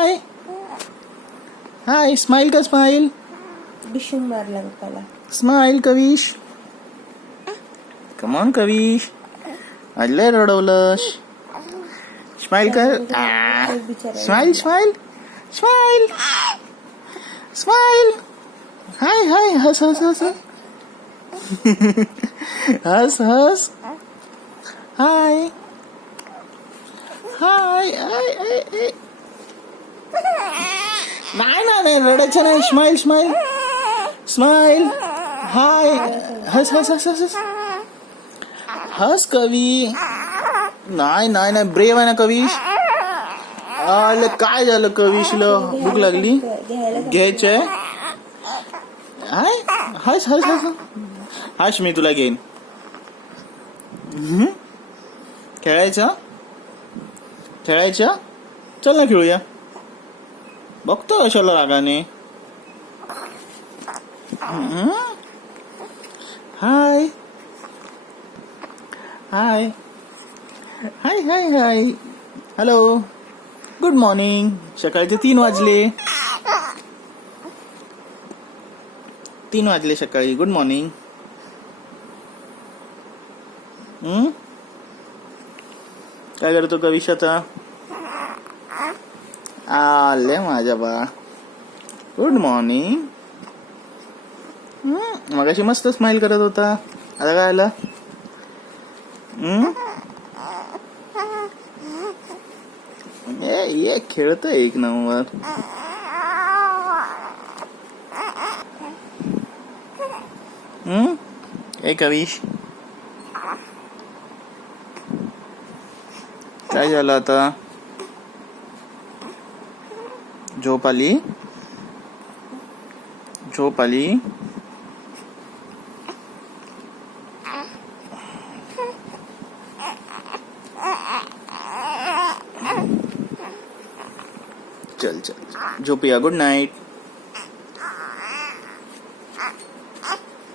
हाय हाय, smile कर smile. डिशून मारला त्याला. स्माइल कविश. कमॉन कविश. आज लय रडवलंस. स्माइल कर. Smile smile smile smile. Hi hi, हस हस हस. हस हस. Hi hi. नाही नाही नाही, रडायचं नाही. Smile smile smile. हाय. हस हस हस हस. हस कवी. नाही नाही नाही, ब्रेव आहे ना कविश. अरे काय झालं कविशला? भूक लागली. घ्यायचंय. हाय. हस हस हस. हस, मी तुला घेईन. खेळायचं खेळायचं. चल ना खेळूया. बघतो कशाला रागाने. Hi hi hi hi hi. Hello, good morning. सकाळचे 3 वाजले. 3 वाजले सकाळी. Good morning. काय करतो कविश आता? आले माझ्या बा. Good morning. मगाशी मस्त स्माइल करत होता. आता काय आलं? ये खेळतोय एक नंबर. ए कविश, काय झालं आता? झोप आली? झोप आली? चल चल झोपूया. Good night.